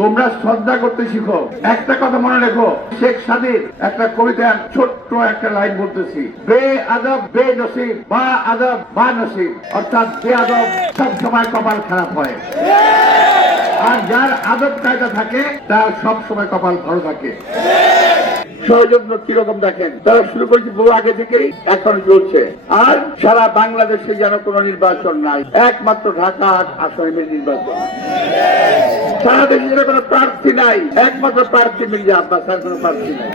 তোমরা শ্রদ্ধা করতে শিখো। একটা কথা মনে রেখো, শেখ সাদির একটা কবিতার ছোট্ট একটা লাইন বলতেছি, বে আদব বে নসিব বা আদব বা নসিব, অর্থাৎ বে আদব সব সময় কপাল খারাপ হয়, আর যার আদব কায়দা থাকে তার সব সময় কপাল ভালো থাকে। ষড়যন্ত্র কিরকম দেখেন, তারা শুরু করেছে বহু আগে থেকেই, এখন চলছে। আর সারা বাংলাদেশে যেন কোনো নির্বাচন নাই, একমাত্র ঢাকা আসনের নির্বাচন। সারা দেশে যেন কোনো প্রার্থী নাই, একমাত্র প্রার্থী মির্জা আব্বাস, আর কোনো প্রার্থী নাই।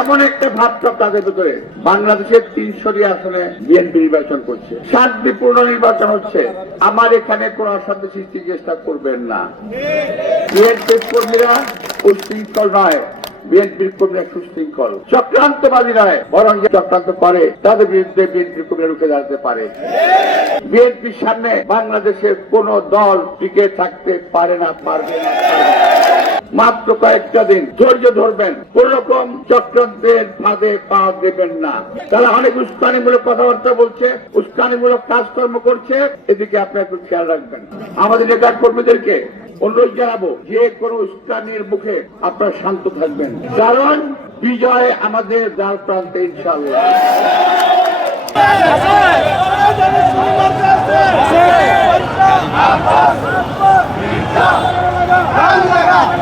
এমন একটা ভাবটা তাদের ভিতরে। বাংলাদেশের 300টি আসনে বিএনপি নির্বাচন করছে, 7টি পূর্ণ নির্বাচন হচ্ছে। আমার এখানে কোন অশান্তি সৃষ্টির চেষ্টা করবেন না। বিএনপির কর্মীরা উচ্ছৃঙ্খল নয়, বিএনপির কর্মীরা সুশৃঙ্খল, চক্রান্তবাদী নয়, বরং চক্রান্ত করে তাদের বিরুদ্ধে বিএনপির কর্মীরা রুখে দাঁড়াতে পারে। বিএনপির সামনে বাংলাদেশের কোন দল টিকে থাকতে পারে না, পারবে না। মাত্র কয়েকটা দিন ধৈর্য ধরবেন, কোন রকম চক্রান্তের ফাঁদে পা দেবেন না। তারা অনেক উস্কানিমূলক কথাবার্তা বলছে, উস্কানিমূলক কাজকর্ম করছে, এদিকে আপনার একটু খেয়াল রাখবেন। আমাদের নেতা কর্মীদেরকে অনুরোধ জানাবো, যে কোনো উস্কানির মুখে আপনারা শান্ত থাকবেন, কারণ বিজয় আমাদের দ্বার প্রান্তে ইনশাআল্লাহ।